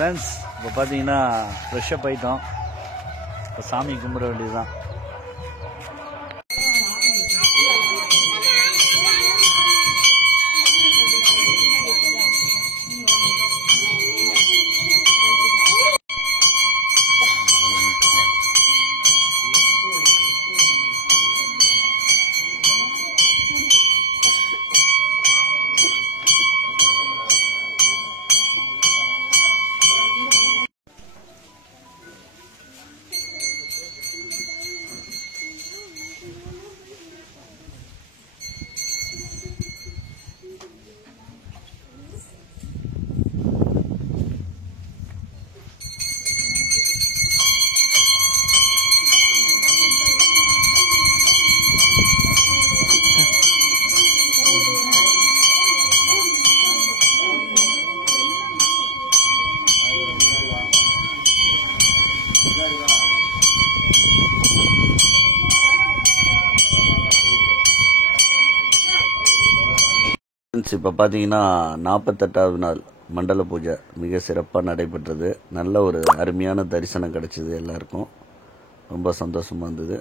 Friends இப்போ பார்த்தீங்கன்னா fresh up ஆகிட்டோம். இப்போ சாமி கும்பிட வேண்டியதுதான். இப்போ பார்த்தீங்கன்னா 48வது நாள் மண்டல பூஜை மிக சிறப்பாக நடைபெற்றது. நல்ல ஒரு அருமையான தரிசனம் கிடைச்சிது. எல்லாருக்கும் ரொம்ப சந்தோஷமாக இருந்தது.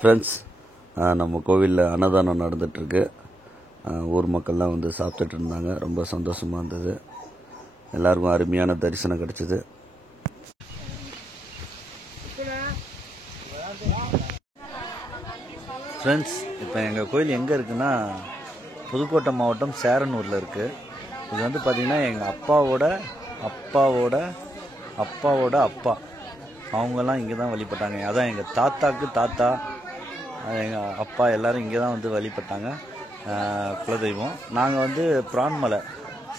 ஃப்ரெண்ட்ஸ், நம்ம கோவிலில் அன்னதானம் நடந்துகிட்ருக்கு. ஊர் மக்கள்லாம் வந்து சாப்பிட்டுட்டு இருந்தாங்க. ரொம்ப சந்தோஷமாக இருந்தது. எல்லாருக்கும் அருமையான தரிசனம் கிடைச்சிது. ஃப்ரெண்ட்ஸ், இப்போ எங்கள் கோயில் எங்கே இருக்குன்னா புதுக்கோட்டை மாவட்டம் சேரனூரில் இருக்குது. இது வந்து பார்த்திங்கன்னா எங்கள் அப்பாவோட அப்பா அவங்கெல்லாம் இங்கே தான் வழிபட்டாங்க. அதான் எங்கள் தாத்தாக்கு தாத்தா, எங்கள் அப்பா எல்லோரும் இங்கே தான் வந்து வழிபட்டாங்க. குலதெய்வம். நாங்கள் வந்து பிரான்மலை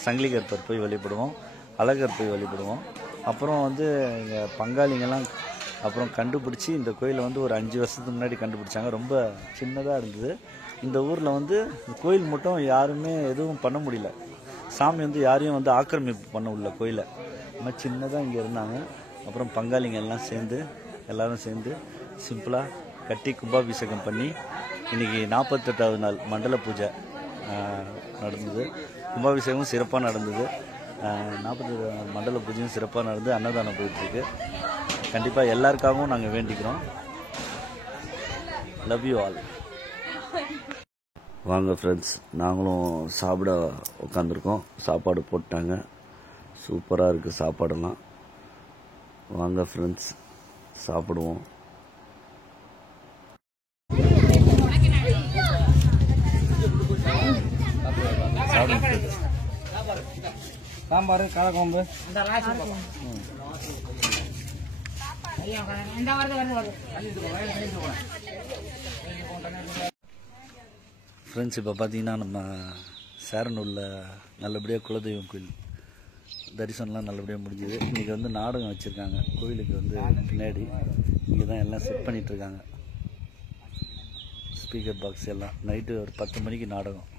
சங்கிலிகற்பர் போய் வழிபடுவோம், அழகர் போய் வழிபடுவோம். அப்புறம் வந்து எங்கள் பங்காளிங்கெல்லாம் அப்புறம் கண்டுபிடிச்சி இந்த கோயிலை வந்து ஒரு 5 வருஷத்துக்கு முன்னாடி கண்டுபிடிச்சாங்க. ரொம்ப சின்னதாக இருந்தது. இந்த ஊரில் வந்து கோயில் மட்டும் யாருமே எதுவும் பண்ண முடியல. சாமி வந்து யாரையும் வந்து ஆக்கிரமிப்பு பண்ண முடியல கோயிலை. ரொம்ப சின்னதாக இங்கே இருந்தாங்க. அப்புறம் பங்காளிங்க எல்லோரும் சேர்ந்து சிம்பிளாக கட்டி கும்பாபிஷேகம் பண்ணி இன்றைக்கி 48வது நாள் மண்டல பூஜை நடந்தது. கும்பாபிஷேகமும் சிறப்பாக நடந்தது. 48 மண்டல பூஜையும் சிறப்பாக நடந்து அன்னதானம் போயிட்டுருக்கு. கண்டிப்பாக எல்லாருக்காகவும் நாங்கள் வேண்டிக்கிறோம். Love you all. வாங்க ஃப்ரெண்ட்ஸ், நாங்களும் சாப்பிட உட்காந்துருக்கோம். சாப்பாடு போட்டாங்க. சூப்பராக இருக்குது சாப்பாடெல்லாம். வாங்க ஃப்ரெண்ட்ஸ், சாப்பிடுவோம். சாம்பார், காரக்குழம்பு, ஃப்ரெண்ட்ஸ் இப்போ பார்த்தீங்கன்னா நம்ம சேரனூரில் நல்லபடியாக குலதெய்வம் கோயில் தரிசனம்லாம் நல்லபடியாக முடிஞ்சுது. இன்றைக்கி வந்து நாடகம் வச்சுருக்காங்க கோயிலுக்கு வந்து பின்னாடி. இங்கே தான் எல்லாம் செட் பண்ணிகிட்ருக்காங்க, ஸ்பீக்கர் பாக்ஸ் எல்லாம். நைட்டு ஒரு 10 மணிக்கு நாடகம்.